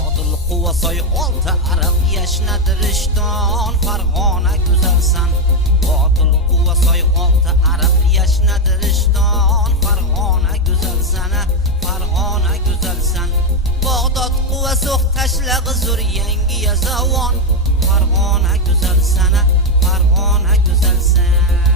Odil Quvasoy olti ariq yashnadirishton Farg'ona go'zalsan Odil Quvasoy olti ariq yashnadirishton Farg'ona go'zalsan Farg'ona go'zalsan Bag'dod Quvasoq tashlag'i zur yangi yazavon Farg'ona go'zalsan Farg'ona go'zalsan